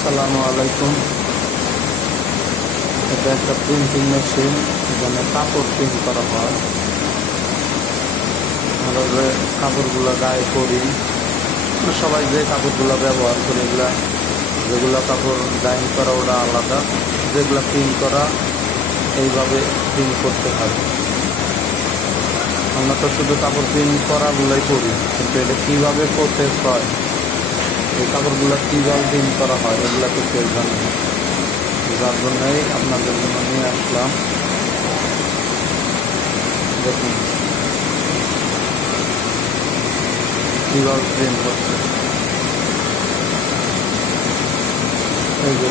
আসসালামু আলাইকুম। এটা একটা প্রিন্টিং মেশিন এখানে কাপড় প্রিন্ট করা হয়। যে কাপড়গুলো গায়ে আমরা সবাই যে কাপড়গুলো ব্যবহার করি, এগুলা যেগুলো কাপড় ডাইং করা, ওটা আলাদা। যেগুলো প্রিন্ট করা, এইভাবে প্রিন্ট করতে হয়। আমরা তো শুধু কাপড় প্রিন্ট করাগুলোই করি কিন্তু এটা কীভাবে প্রসেস হয়? এই কাপড়গুলো কীভাবে প্রিন্ট করা হয়, এগুলো তো কেউ জানে না। যার জন্যই আপনাদের জন্য নিয়ে আসলাম। দেখুন। কীভাবে প্রিন্ট হচ্ছে। এই যে,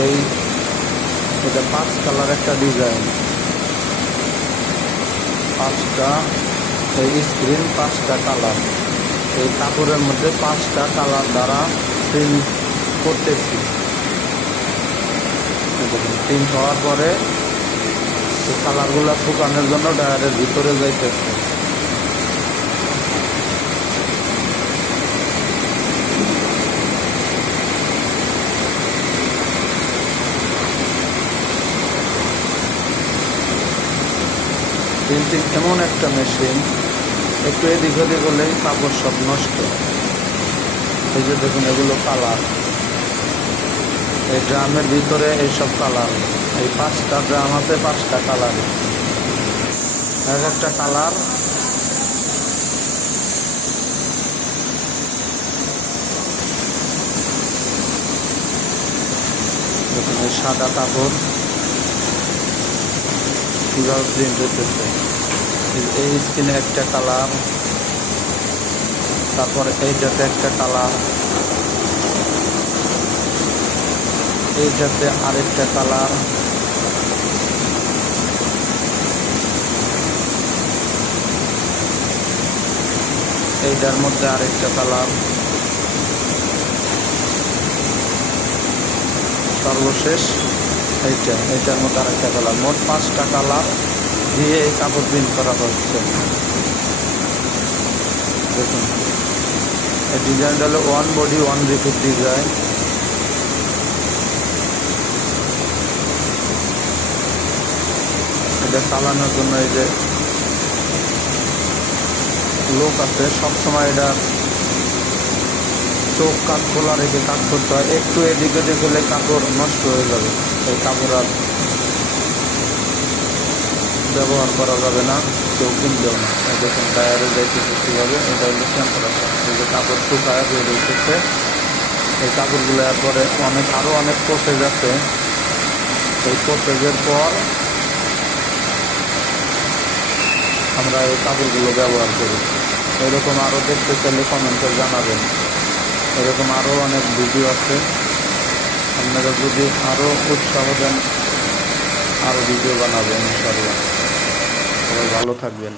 এই, এটা পাঁচ কালার একটা ডিজাইন। পাঁচটা, এই স্ক্রিন পাঁচটা কালার। এই কাপড়ের মধ্যে পাঁচটা কালার দ্বারা প্রিন্ট করতেছি। দেখুন প্রিন্ট হওয়ার পরে এই কালারগুলো শুকানোর জন্য ডায়ারের ভিতরে যাইতেছে। প্রিন্টিং এমন একটা মেশিন একটু এদিক ওদিক হলেই কাপড় সব নষ্ট। এই যে দেখুন, এগুলো কালার এই ড্রামের ভিতরে এইসব কালার এই পাঁচটা ড্রাম আছে, পাঁচটা কালার এক একটা কালার সাদা কাপড়। কীভাবে প্রিন্ট হতেছে এই স্কিনে একটা কালার তারপরে এইটাতে একটা কালার এইটাতে আরেকটা কালার এইটার মধ্যে আরেকটা কালার সর্বশেষ এইটা, এইটার মধ্যে আরেকটা কালার মোট পাঁচটা কালার দিয়ে কাপড় প্রিন্ট করা হচ্ছে। দেখুন। এই ডিজাইনটা হলো one body one repeat design এটা চালানোর জন্য এই যে লোক আছে, সবসময় এটা চোখ কাজ খোলা রেখে কাজ করতে হয়। একটু এদিকে ওদিক হলে কাপড় নষ্ট হয়ে যাবে। এই কাপড় আর ব্যবহার করা যাবে না, কেউ কিনবেও না। দেখুন টায়ারে যাইতেছে কীভাবে, এটা হলো টেম্পারেচার এই যে কাপড় শুকায় বের হইতেছে এই কাপড়গুলো এরপরে অনেক আরও অনেক প্রসেস আছে। এই প্রসেসের পর আমরা এই কাপড়গুলো ব্যবহার করি। এরকম আরও দেখতে চাইলে কমেন্টে জানাবেন। এরকম আরও অনেক ভিডিও আছে। আপনারা যদি আরও উৎসাহ দেন আরও ভিডিও বানাবেন ইনশাল্লাহ সবাই ভালো থাকবেন